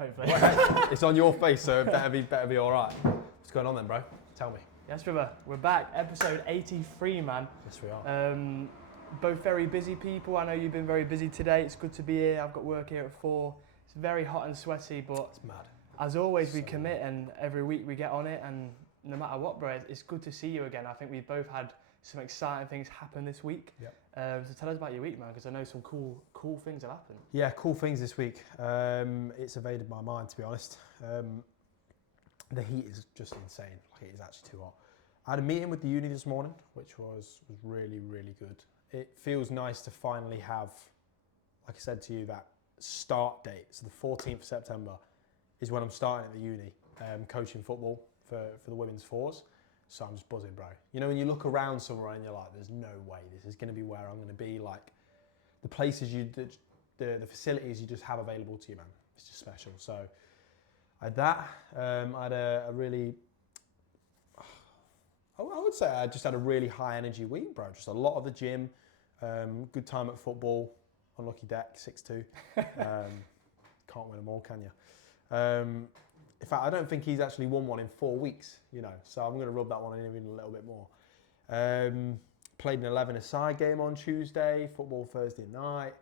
hopefully. It's on your face, so it better be all right. What's going on then, bro? Tell me. Yes, brother. We're back. Episode 83, man. Yes, we are. Both very busy people. I know you've been very busy today. It's good to be here. I've got work here at 4. It's very hot and sweaty, but It's mad. as always, we commit, and every week we get on it. And no matter what, bro, it's good to see you again. I think we've both had some exciting things happen this week. Yep. So tell us about your week, man, because I know some cool things have happened. Yeah, cool things this week. It's evaded my mind, to be honest. The heat is just insane. Like, it is actually too hot. I had a meeting with the uni this morning, which was really, really good. It feels nice to finally have, like I said to you, that start date. So the 14th of September is when I'm starting at the uni, coaching football for the women's fours. So I'm just buzzing, bro. You know, when you look around somewhere and you're like, there's no way this is going to be where I'm going to be. Like, the places the facilities you just have available to you, man. It's just special. So I had that. I had a really, I would say I just had a really high energy week, bro. Just a lot of the gym, good time at football, unlucky deck, 6-2. Can't win them all, can you? In fact, I don't think he's actually won one in 4 weeks, you know, so I'm going to rub that one in even a little bit more. Played an 11-a-side game on Tuesday, football Thursday night.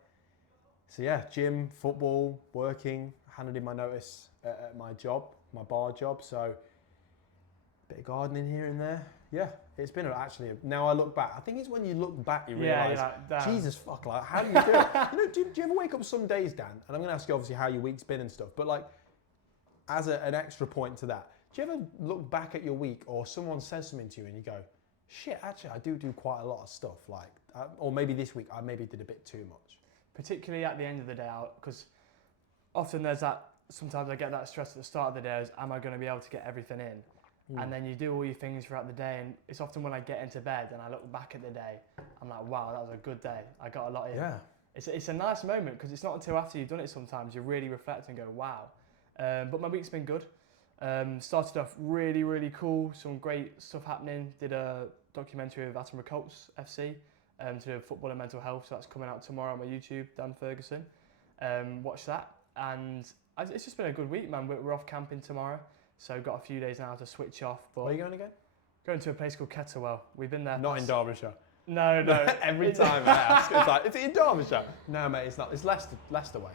So yeah, gym, football, working, handed in my notice at my job, my bar job, so a bit of gardening here and there. Yeah, it's been now I look back, I think it's when you look back you realise, like, Jesus fuck, like, how do you do it? You know, do you ever wake up some days, Dan, and I'm going to ask you obviously how your week's been and stuff, but like, as an extra point to that, do you ever look back at your week or someone says something to you and you go, shit, actually I do quite a lot of stuff, like, or maybe this week I maybe did a bit too much. Particularly at the end of the day, because often there's that, sometimes I get that stress at the start of the day, is am I going to be able to get everything in? And then you do all your things throughout the day, and it's often when I get into bed and I look back at the day, I'm like, wow, that was a good day. I got a lot in. Yeah. It's a nice moment, because it's not until after you've done it sometimes you really reflect and go, wow. But my week's been good. Started off really, really cool. Some great stuff happening. Did a documentary with Attenborough Colts FC to do football and mental health. So that's coming out tomorrow on my YouTube, Dan Ferguson. Watch that. And it's just been a good week, man. We're off camping tomorrow. So got a few days now to switch off. But where are you going again? Going to a place called Kettlewell. We've been there. Not in Derbyshire. No. Every time I ask, it's like, is it in Derbyshire? No, mate, it's not. It's Leicester way.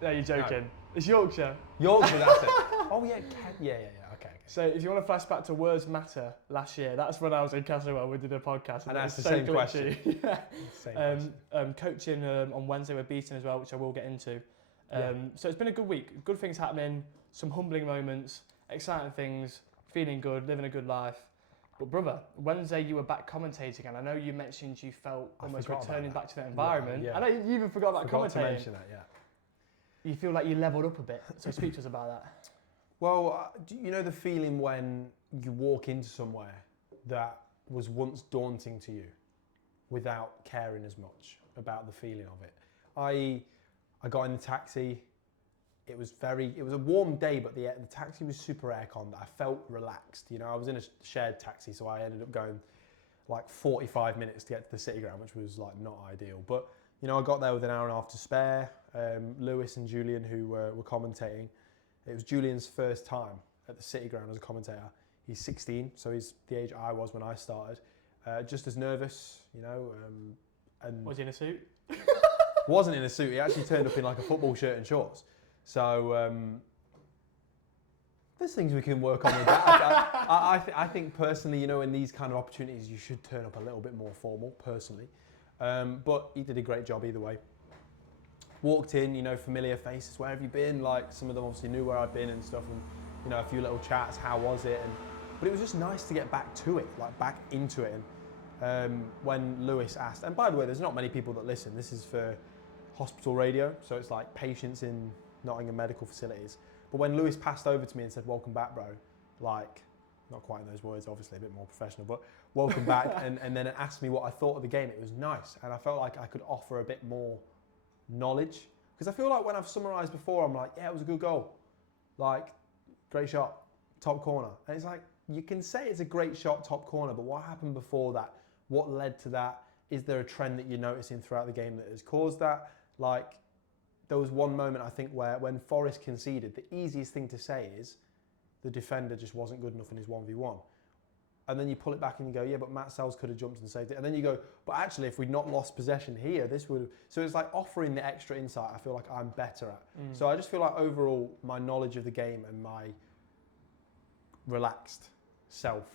No, you're joking. No. It's Yorkshire. Yorkshire, that's it. Oh yeah, yeah. Okay. So if you want to flash back to Words Matter last year, that's when I was in Castlewell. We did a podcast. And that's the same question. Yeah. Same question. Coaching on Wednesday with Beaton as well, which I will get into. So it's been a good week. Good things happening. Some humbling moments. Exciting things. Feeling good. Living a good life. But brother, Wednesday you were back commentating, and I know you mentioned you felt almost returning back to that environment. Yeah. I know you even forgot about commentating. To mention that, yeah. You feel like you leveled up a bit. So speak to us about that. Well, do you know the feeling when you walk into somewhere that was once daunting to you without caring as much about the feeling of it? I got in the taxi. It was a warm day, but the taxi was super aircon. I felt relaxed. You know, I was in a shared taxi, so I ended up going like 45 minutes to get to the City Ground, which was like not ideal. But you know, I got there with an hour and a half to spare. Lewis and Julian, who were commentating, it was Julian's first time at the City Ground as a commentator. He's 16, so he's the age I was when I started. Just as nervous, you know. And was he in a suit? Wasn't in a suit. He actually turned up in like a football shirt and shorts. So there's things we can work on with that. I think personally, you know, in these kind of opportunities, you should turn up a little bit more formal, personally. But he did a great job either way. Walked in, you know, familiar faces. Where have you been? Like, some of them obviously knew where I'd been and stuff, and you know, a few little chats. How was it? But it was just nice to get back to it, like back into it. And when Lewis asked, and by the way, there's not many people that listen. This is for hospital radio, so it's like patients in Nottingham medical facilities. But when Lewis passed over to me and said, "Welcome back, bro," like, not quite in those words, obviously a bit more professional, but welcome back, and then it asked me what I thought of the game. It was nice, and I felt like I could offer a bit more knowledge, because I feel like when I've summarised before, I'm like, yeah, it was a good goal, like, great shot, top corner, and it's like, you can say it's a great shot, top corner, but what happened before that? What led to that? Is there a trend that you're noticing throughout the game that has caused that? Like, there was one moment I think where when Forest conceded, the easiest thing to say is the defender just wasn't good enough in his 1v1. And then you pull it back and you go, yeah, but Matt Sells could have jumped and saved it. And then you go, but actually, if we'd not lost possession here, this would have... So it's like offering the extra insight I feel like I'm better at. So I just feel like overall, my knowledge of the game and my relaxed self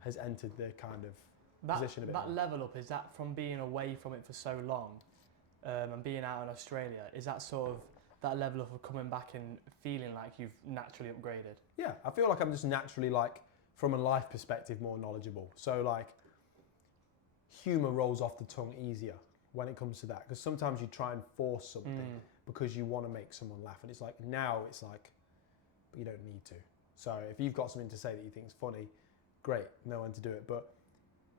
has entered the kind of position a bit That more. level up, is that from being away from it for so long and being out in Australia, is that sort of that level up of coming back and feeling like you've naturally upgraded? Yeah, I feel like I'm just naturally like, from a life perspective, more knowledgeable. So like, humour rolls off the tongue easier when it comes to that. Because sometimes you try and force something because you want to make someone laugh. And it's like, now it's like, but you don't need to. So if you've got something to say that you think is funny, great, know when to do it. But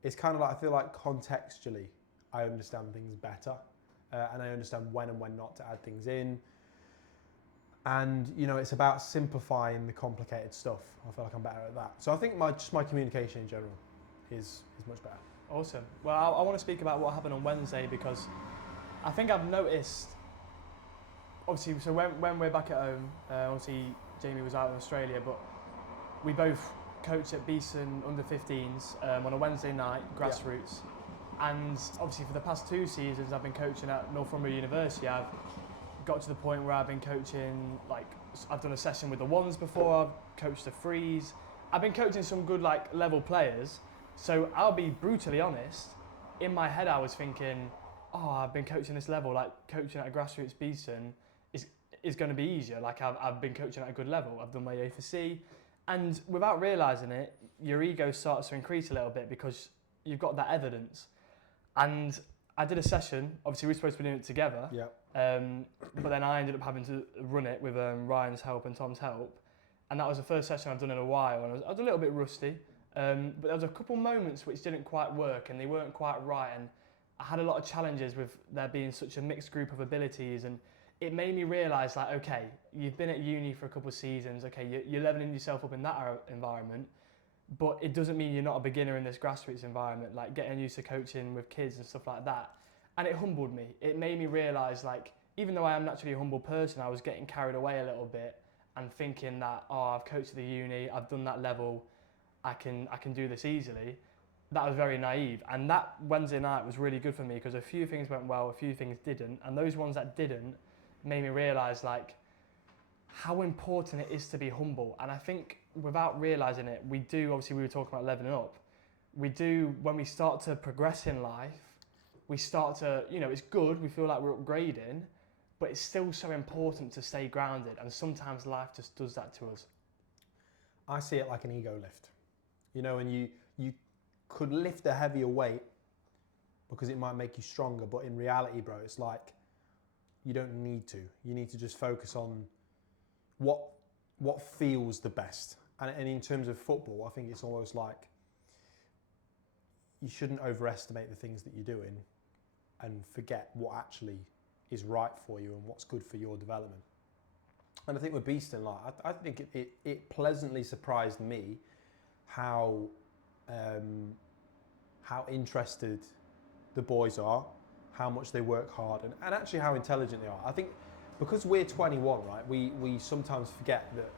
it's kind of like, I feel like contextually, I understand things better. And I understand when and when not to add things in. And, you know, it's about simplifying the complicated stuff. I feel like I'm better at that. So I think my communication in general is much better. Awesome. Well, I want to speak about what happened on Wednesday, because I think I've noticed, obviously, so when we're back at home, obviously Jamie was out in Australia, but we both coach at Beeson under-15s on a Wednesday night, grassroots. Yeah. And obviously for the past 2 seasons I've been coaching at Northumbria University. I've got to the point where I've been coaching, like, I've done a session with the ones before, I've coached the threes. I've been coaching some good, like, level players. So I'll be brutally honest, in my head I was thinking, oh, I've been coaching this level, like coaching at a grassroots Beeson is going to be easier. Like I've been coaching at a good level, I've done my A for C. And without realising it, your ego starts to increase a little bit because you've got that evidence. And I did a session, obviously we were supposed to be doing it together. Yeah. But then I ended up having to run it with Ryan's help and Tom's help. And that was the first session I've done in a while, and I was a little bit rusty. But there was a couple moments which didn't quite work and they weren't quite right. And I had a lot of challenges with there being such a mixed group of abilities. And it made me realise, like, okay, you've been at uni for a couple of seasons, okay, you're levelling yourself up in that environment, but it doesn't mean you're not a beginner in this grassroots environment, like getting used to coaching with kids and stuff like that. And it humbled me. It made me realise, like, even though I am naturally a humble person, I was getting carried away a little bit and thinking that, oh, I've coached at the uni, I've done that level, I can do this easily. That was very naive. And that Wednesday night was really good for me because a few things went well, a few things didn't. And those ones that didn't made me realise, like, how important it is to be humble. And I think without realising it, we do, obviously we were talking about leveling up, we do, when we start to progress in life, we start to, you know, it's good, we feel like we're upgrading, but it's still so important to stay grounded. And sometimes life just does that to us. I see it like an ego lift. You know, and you could lift a heavier weight because it might make you stronger, but in reality, bro, it's like you don't need to. You need to just focus on what feels the best. And in terms of football, I think it's almost like you shouldn't overestimate the things that you're doing and forget what actually is right for you and what's good for your development. And I think with Beeston, like, I think it pleasantly surprised me how interested the boys are, how much they work hard, and actually how intelligent they are. I think because we're 21, right, we sometimes forget that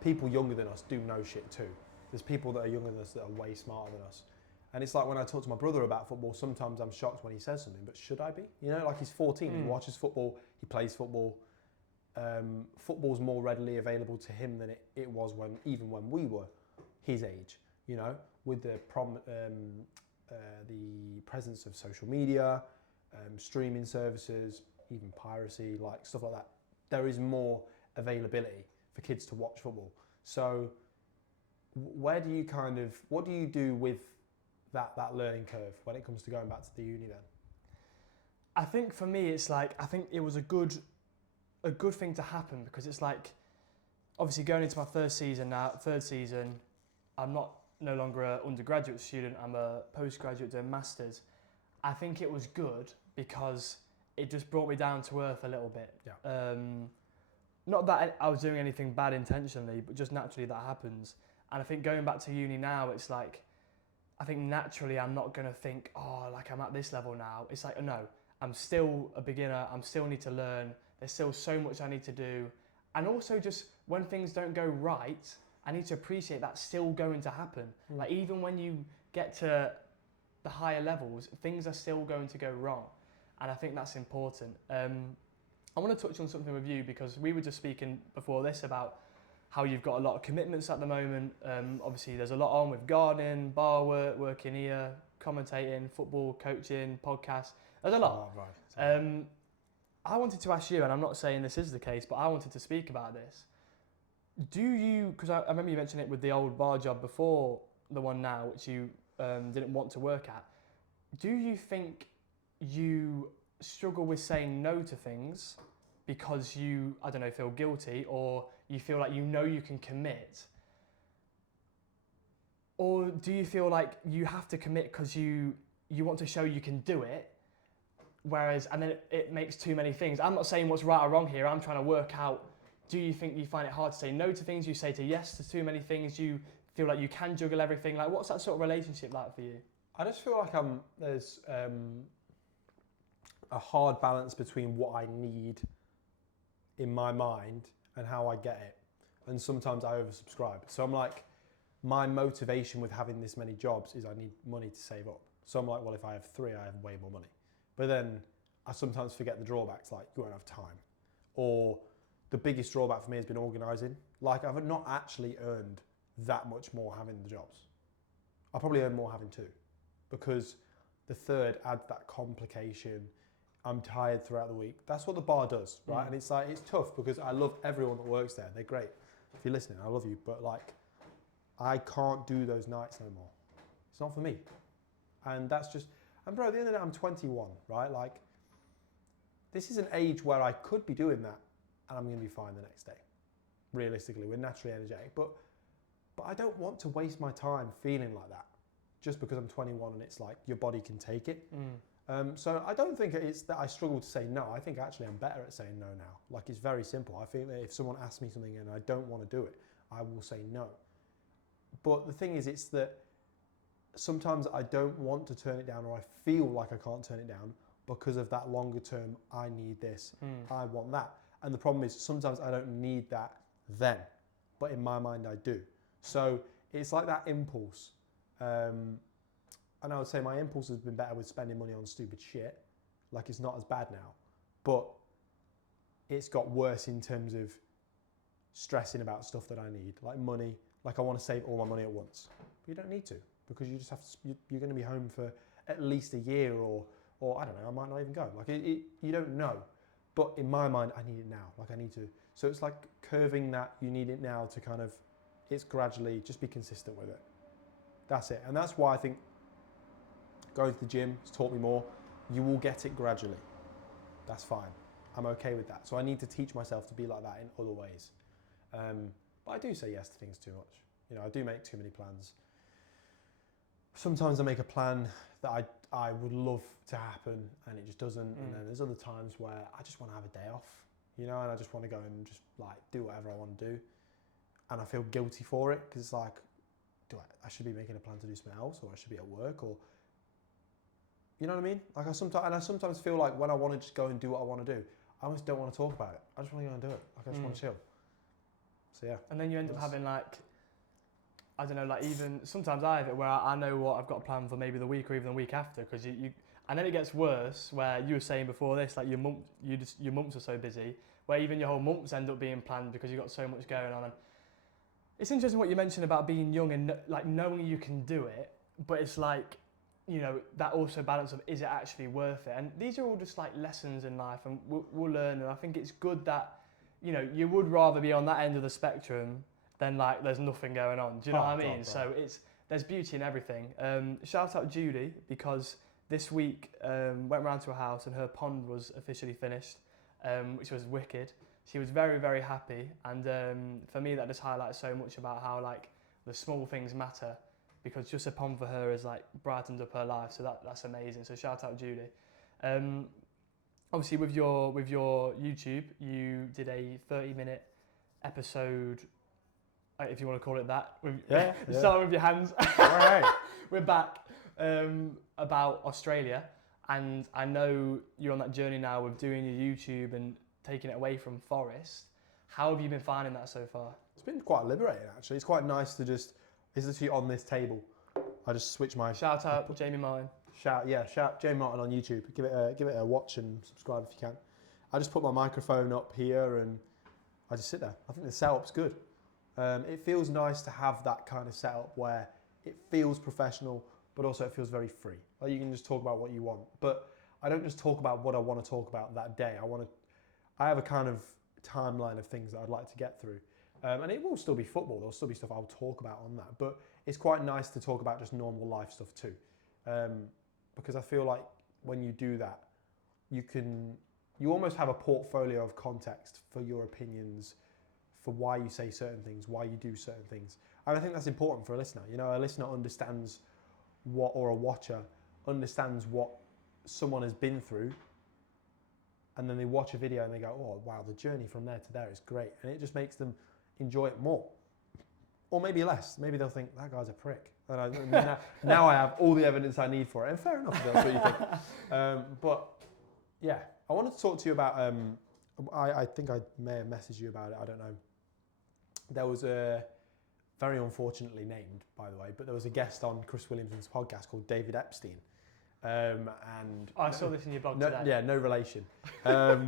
people younger than us do know shit too. There's people that are younger than us that are way smarter than us. And it's like when I talk to my brother about football, sometimes I'm shocked when he says something, but should I be? You know, like he's 14, he watches football, he plays football. Football's more readily available to him than it was even when we were his age, you know, with the presence of social media, streaming services, even piracy, like stuff like that. There is more availability for kids to watch football. So what do you do with that learning curve when it comes to going back to the uni then? I think for me, it's like, I think it was a good thing to happen because it's like, obviously going into my third season, I'm no longer an undergraduate student, I'm a postgraduate doing masters. I think it was good because it just brought me down to earth a little bit. Yeah. Not that I was doing anything bad intentionally, but just naturally that happens. And I think going back to uni now, it's like, I think naturally I'm not going to think, oh, like I'm at this level now. It's like, no, I'm still a beginner, I still need to learn, there's still so much I need to do. And also just when things don't go right, I need to appreciate that's still going to happen. Like even when you get to the higher levels, things are still going to go wrong. And I think that's important. I want to touch on something with you because we were just speaking before this about how you've got a lot of commitments at the moment. Obviously there's a lot on with gardening, bar work, working here, commentating, football, coaching, podcasts. There's a lot. Oh, right. I wanted to ask you, and I'm not saying this is the case, but I wanted to speak about this. Do you, because I remember you mentioned it with the old bar job before the one now, which you didn't want to work at. Do you think you struggle with saying no to things because you, I don't know, feel guilty, or you feel like you can commit? Or do you feel like you have to commit because you want to show you can do it? Whereas, and then it makes too many things. I'm not saying what's right or wrong here. I'm trying to work out, do you think you find it hard to say no to things? You say to yes to too many things? You feel like you can juggle everything? Like, what's that sort of relationship like for you? I just feel like there's a hard balance between what I need in my mind and how I get it. And sometimes I oversubscribe. So I'm like, my motivation with having this many jobs is I need money to save up. So I'm like, well, if I have 3, I have way more money. But then I sometimes forget the drawbacks, like you won't have time. Or the biggest drawback for me has been organising. Like I've not actually earned that much more having the jobs. I probably earn more having 2 because the third adds that complication. I'm tired throughout the week. That's what the bar does, right? And it's like, it's tough because I love everyone that works there. They're great. If you're listening, I love you. But like, I can't do those nights no more. It's not for me. And that's just, and bro, at the end of the day, I'm 21, right? Like, this is an age where I could be doing that and I'm going to be fine the next day. Realistically, we're naturally energetic. But I don't want to waste my time feeling like that just because I'm 21 and it's like your body can take it. So I don't think it's that I struggle to say no. I think actually I'm better at saying no now. Like, it's very simple. I think that if someone asks me something and I don't want to do it, I will say no. But the thing is, it's that sometimes I don't want to turn it down, or I feel like I can't turn it down because of that longer term, I need this, I want that. And the problem is sometimes I don't need that then, but in my mind I do. So it's like that impulse. And I would say my impulse has been better with spending money on stupid shit. Like, it's not as bad now, but it's got worse in terms of stressing about stuff that I need, like money. Like, I want to save all my money at once. But you don't need to, because you just have to, you're going to be home for at least a year, or I don't know, I might not even go. Like, you don't know. But in my mind, I need it now. Like, I need to. So it's like curving that you need it now to kind of, it's gradually, just be consistent with it. That's it. And that's why I think going to the gym has taught me more. You will get it gradually. That's fine. I'm okay with that. So I need to teach myself to be like that in other ways. But I do say yes to things too much. You know, I do make too many plans. Sometimes I make a plan that I would love to happen and it just doesn't. And then there's other times where I just want to have a day off, you know, and I just want to go and just like do whatever I want to do. And I feel guilty for it because it's like, I should be making a plan to do something else, or I should be at work, or, you know what I mean? Like, I sometimes feel like when I want to just go and do what I want to do, I just don't want to talk about it. I just want to go and do it. Like, I just want to chill. So yeah. And then you end up having like, I don't know, like even sometimes I have it where I know what I've got planned for maybe the week or even the week after, because and then it gets worse where you were saying before this, like your months are so busy where even your whole months end up being planned because you've got so much going on. And it's interesting what you mentioned about being young and like knowing you can do it, but it's like, you know, that also balance of, is it actually worth it? And these are all just like lessons in life, and we'll learn. And I think it's good that, you know, you would rather be on that end of the spectrum than like there's nothing going on. Do you know what I mean? God, so there's beauty in everything. Shout out Judy, because this week went round to her house and her pond was officially finished, which was wicked. She was very, very happy, and for me that just highlights so much about how like the small things matter, because just a pond for her has like brightened up her life. So that's amazing. So shout out Judy. Obviously with your YouTube, you did a 30-minute episode, if you want to call it that. Yeah. Start with your hands. All right. We're back, about Australia, and I know you're on that journey now with doing your YouTube and taking it away from Forest. How have you been finding that so far? It's been quite liberating, actually. It's quite nice to just, it's literally on this table. I just switch my... Shout out Jamie Martin. Shout Jamie Martin on YouTube. Give it a watch and subscribe if you can. I just put my microphone up here and I just sit there. I think the setup's good. It feels nice to have that kind of setup where it feels professional, but also it feels very free. Like you can just talk about what you want. But I don't just talk about what I want to talk about that day. I have a kind of timeline of things that I'd like to get through. And it will still be football. There'll still be stuff I'll talk about on that. But it's quite nice to talk about just normal life stuff too. Because I feel like when you do that, you almost have a portfolio of context for your opinions, for why you say certain things, why you do certain things. And I think that's important for a listener. You know, a listener understands or a watcher understands what someone has been through, and then they watch a video and they go, oh wow, the journey from there to there is great. And it just makes them enjoy it more. Or maybe less. Maybe they'll think, that guy's a prick. And now I have all the evidence I need for it. And fair enough, if that's what you think. But yeah, I wanted to talk to you about, I think I may have messaged you about it, I don't know. There was a, very unfortunately named, by the way, but there was a guest on Chris Williamson's podcast called David Epstein. And I saw this in your blog today. Yeah, no relation. I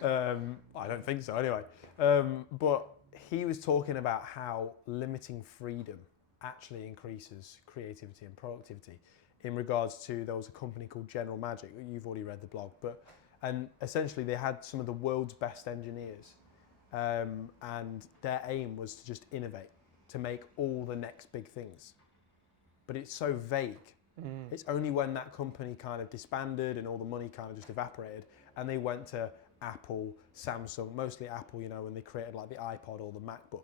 don't think so anyway. But he was talking about how limiting freedom actually increases creativity and productivity in regards to, there was a company called General Magic, you've already read the blog, and essentially they had some of the world's best engineers, and their aim was to just innovate, to make all the next big things. But it's so vague. It's only when that company kind of disbanded and all the money kind of just evaporated and they went to Apple, Samsung, mostly Apple, you know, when they created like the iPod or the MacBook.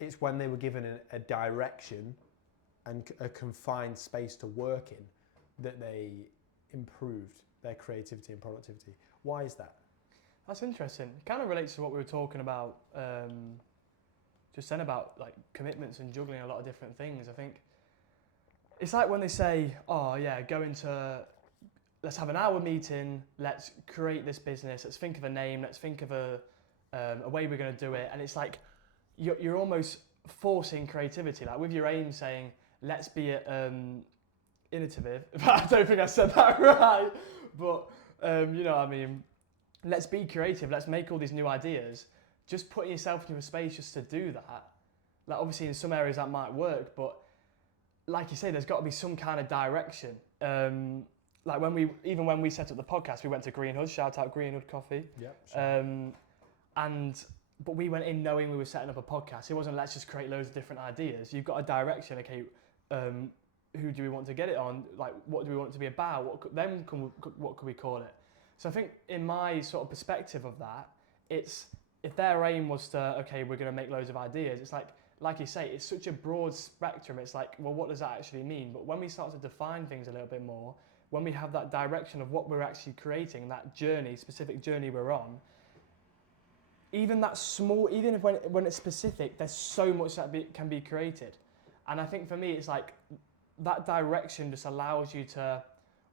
It's when they were given a direction and a confined space to work in that they improved their creativity and productivity. Why is that? That's interesting. It kind of relates to what we were talking about just then about like commitments and juggling a lot of different things. I think it's like when they say, oh yeah, let's have an hour meeting, let's create this business, let's think of a name, let's think of a way we're going to do it. And it's like, you're almost forcing creativity, like with your aim saying, let's be innovative. I don't think I said that right, but you know what I mean. Let's be creative, let's make all these new ideas. Just putting yourself into a space just to do that. Like obviously in some areas that might work, but like you say, there's got to be some kind of direction. Like when we set up the podcast, we went to Green Hood, shout out Green Hood Coffee. Yep. But we went in knowing we were setting up a podcast. It wasn't let's just create loads of different ideas. You've got a direction. Okay, who do we want to get it on? Like what do we want it to be about? What could we call it? So I think in my sort of perspective of that, it's if their aim was to okay, we're going to make loads of ideas. It's like you say, it's such a broad spectrum. It's like, well, what does that actually mean? But when we start to define things a little bit more, when we have that direction of what we're actually creating, that journey, specific journey we're on, even that small, even if when it's specific, there's so much that can be created. And I think for me, it's like that direction just allows you to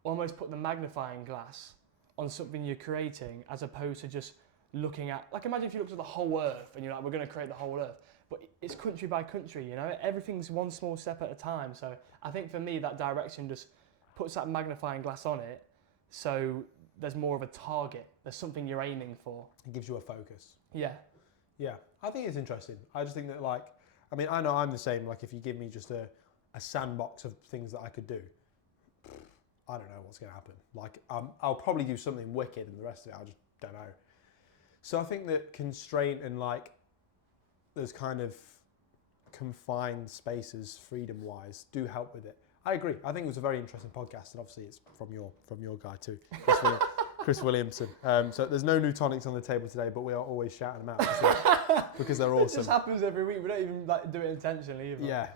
almost put the magnifying glass on something you're creating as opposed to just looking at, like imagine if you looked at the whole earth and you're like, we're going to create the whole earth. But it's country by country, you know, everything's one small step at a time. So I think for me, that direction just puts that magnifying glass on it. So there's more of a target. There's something you're aiming for. It gives you a focus. Yeah. Yeah. I think it's interesting. I just think that like, I mean, I know I'm the same. Like if you give me just a sandbox of things that I could do, I don't know what's going to happen. Like I'll probably do something wicked and the rest of it, I just don't know. So I think that constraint and like, those kind of confined spaces, freedom-wise, do help with it. I agree. I think it was a very interesting podcast, and obviously it's from your guy too, Chris Williamson. So there's no new tonics on the table today, but we are always shouting them out because they're awesome. It just happens every week. We don't even like do it intentionally either. Yeah.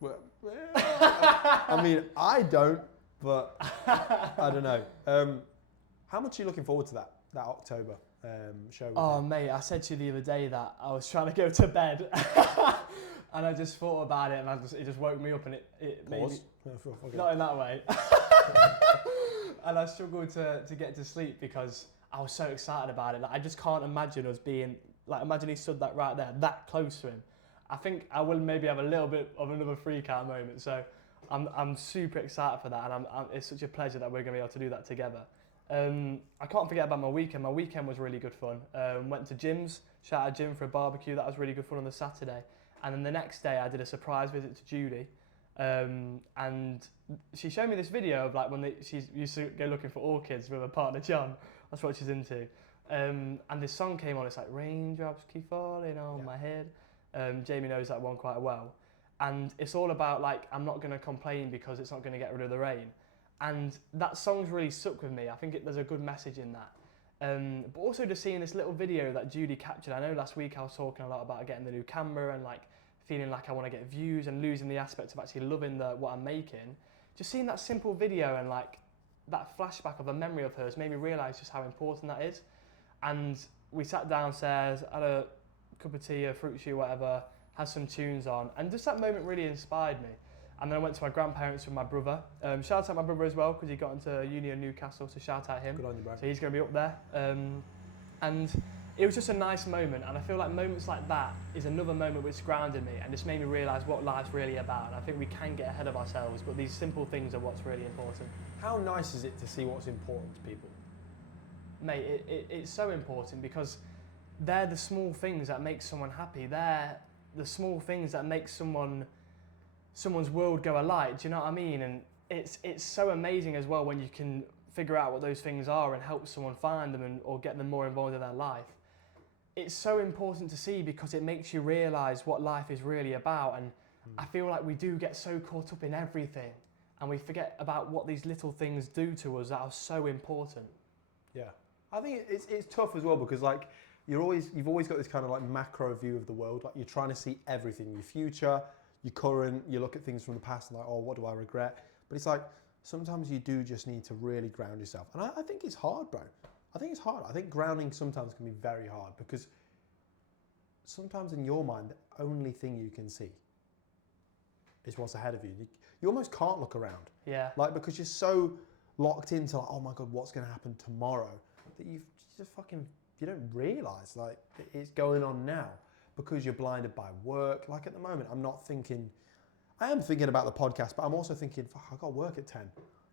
Well, I mean, I don't, but I don't know. How much are you looking forward to that October show? Oh mate, I said to you the other day that I was trying to go to bed and I just thought about it and it just woke me up and it made me, not in that way. And I struggled to get to sleep because I was so excited about it. Like, I just can't imagine us being, like, imagine he stood that right there, that close to him. I think I will maybe have a little bit of another freak out moment. So I'm super excited for that, and it's such a pleasure that we're going to be able to do that together. I can't forget about my weekend. My weekend was really good fun. Went to Jim's, shout out Jim for a barbecue. That was really good fun on the Saturday. And then the next day I did a surprise visit to Judy. And she showed me this video of like when she used to go looking for orchids with her partner John. That's what she's into. And this song came on. It's like raindrops keep falling on my head. Jamie knows that one quite well. And it's all about like, I'm not going to complain because it's not going to get rid of the rain. And that song's really stuck with me. I think there's a good message in that. But also just seeing this little video that Judy captured. I know last week I was talking a lot about getting the new camera and like feeling like I want to get views and losing the aspect of actually loving what I'm making. Just seeing that simple video and like that flashback of a memory of hers made me realise just how important that is. And we sat downstairs, had a cup of tea, a fruit shoe, whatever, had some tunes on, and just that moment really inspired me. And then I went to my grandparents with my brother. Shout out my brother as well, because he got into uni in Newcastle, so shout out him. Good on you, bro. So he's going to be up there. And it was just a nice moment, and I feel like moments like that is another moment which grounded me and just made me realise what life's really about. And I think we can get ahead of ourselves, but these simple things are what's really important. How nice is it to see what's important to people? Mate, it's so important because they're the small things that make someone happy. They're the small things that make someone's world go alight. Do you know what I mean? And it's so amazing as well when you can figure out what those things are and help someone find them or get them more involved in their life. It's so important to see because it makes you realise what life is really about. And I feel like we do get so caught up in everything and we forget about what these little things do to us that are so important. Yeah, I think it's tough as well because like you've always got this kind of like macro view of the world. Like you're trying to see everything, your future, your current. You look at things from the past and like, oh, what do I regret? But it's like sometimes you do just need to really ground yourself, and I think it's hard, bro. I think it's hard. I think grounding sometimes can be very hard because sometimes in your mind the only thing you can see is what's ahead of you. You almost can't look around. Yeah. Like because you're so locked into like, oh my God, what's going to happen tomorrow that you don't realise like it's going on now because you're blinded by work. Like at the moment, I am thinking about the podcast, but I'm also thinking, fuck, I've got work at 10.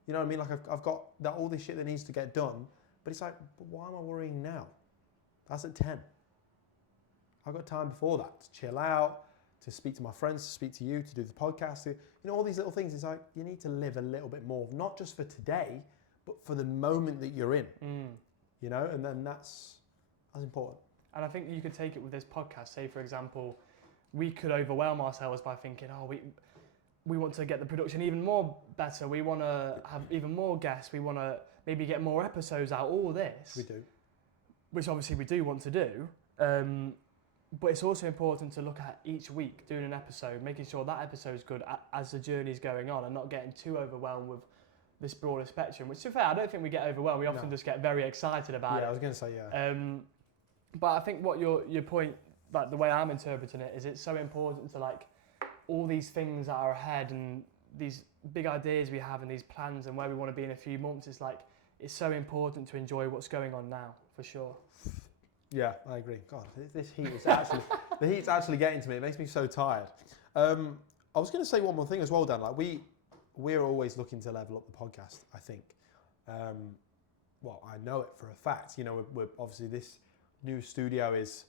You know what I mean? Like I've got all this shit that needs to get done, but it's like, but why am I worrying now? That's at 10. I've got time before that to chill out, to speak to my friends, to speak to you, to do the podcast, all these little things. It's like, you need to live a little bit more, not just for today, but for the moment that you're in, and then that's important. And I think you could take it with this podcast. Say, for example, we could overwhelm ourselves by thinking, oh, we want to get the production even more better. We want to have even more guests. We want to maybe get more episodes out, all this. We do. Which obviously we do want to do. But it's also important to look at each week doing an episode, making sure that episode's good as the journey's going on and not getting too overwhelmed with this broader spectrum, which to be fair, I don't think we get overwhelmed. We often just get very excited about it. Yeah, I was going to say, yeah. But I think what your point, like the way I'm interpreting it, is it's so important to like all these things that are ahead and these big ideas we have and these plans and where we want to be in a few months. It's like, it's so important to enjoy what's going on now, for sure. Yeah, I agree. God, this heat is actually, the heat's actually getting to me. It makes me so tired. I was going to say one more thing as well, Dan. Like we're always looking to level up the podcast, I think. Well, I know it for a fact. We're obviously this new studio is,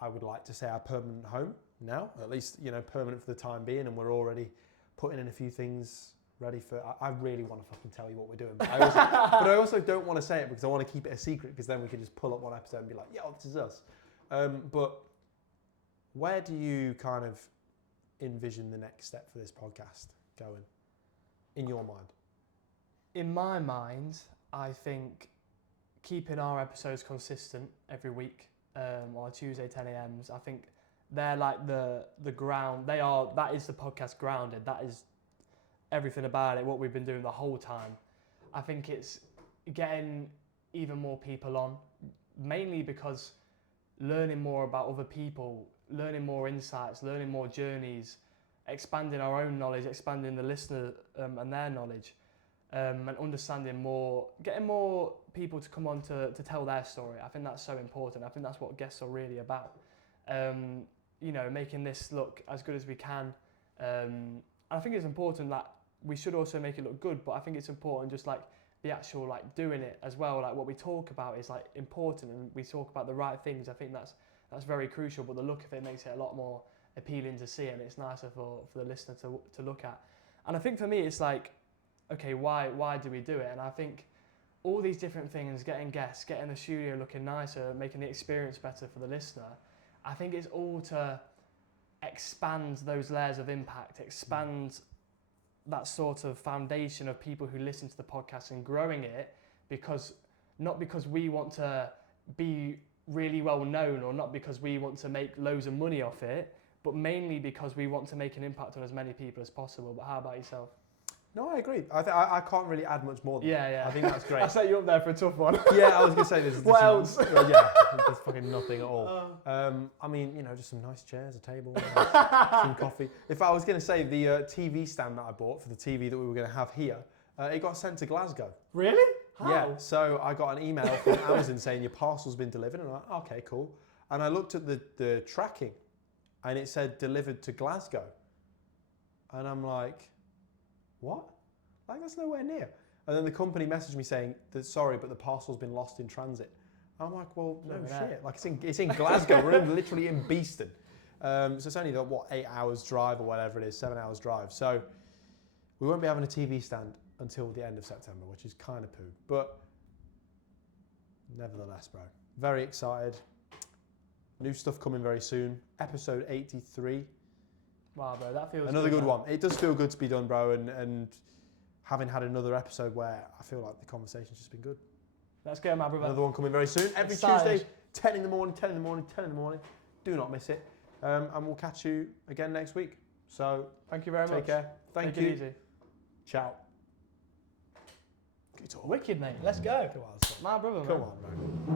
I would like to say, our permanent home now, at least, permanent for the time being. And we're already putting in a few things ready for, I really want to fucking tell you what we're doing. But I also don't want to say it because I want to keep it a secret because then we can just pull up one episode and be like, yo, this is us. But where do you kind of envision the next step for this podcast going in your mind? In my mind, I think keeping our episodes consistent every week, on Tuesday 10 a.m.s, I think they're like the ground. That is the podcast grounded. That is everything about it, what we've been doing the whole time. I think it's getting even more people on, mainly because learning more about other people, learning more insights, learning more journeys, expanding our own knowledge, expanding the listener and their knowledge. and understanding more, getting more people to come on to tell their story. I think that's so important. I think that's what guests are really about. You know, making this look as good as we can. I think it's important that we should also make it look good, but I think it's important just like the actual like doing it as well. Like what we talk about is like important, and we talk about the right things. I think that's very crucial, but the look of it makes it a lot more appealing to see, and it's nicer for the listener to look at. And I think for me it's like, okay, why do we do it? And I think all these different things, getting guests, getting the studio looking nicer, making the experience better for the listener, I think it's all to expand those layers of impact, expand that sort of foundation of people who listen to the podcast and growing it, because not because we want to be really well known or not because we want to make loads of money off it, but mainly because we want to make an impact on as many people as possible. But how about yourself? No, I agree. I can't really add much more than that. Yeah. I think that's great. I set you up there for a tough one. Yeah, I was going to say this. What else? Yeah, there's fucking nothing at all. I mean, you know, just some nice chairs, a table, some coffee. If I was going to say the TV stand that I bought for the TV that we were going to have here, it got sent to Glasgow. Really? How? Yeah, so I got an email from Amazon saying your parcel's been delivered, and I'm like, okay, cool. And I looked at the tracking, and it said delivered to Glasgow. And I'm like, what? Like, that's nowhere near. And then the company messaged me saying that sorry, but the parcel's been lost in transit. I'm like, well, no shit. Like, it's in Glasgow. We're literally in Beeston. So it's only 8 hours drive or whatever it is, 7 hours drive. So we won't be having a TV stand until the end of September, which is kind of poo. But nevertheless, bro, very excited. New stuff coming very soon. Episode 83. Wow, bro, that feels another good one. It does feel good to be done, bro, and having had another episode where I feel like the conversation's just been good. Let's go, my brother. Another one coming very soon. Every Excited. Tuesday, 10 in the morning, 10 in the morning, 10 in the morning. Do not miss it. And we'll catch you again next week. So thank you very much. Take care. Thank Take you. it easy. Ciao. Wicked, mate. Let's go. Come on, son. My brother, man. Come on, bro.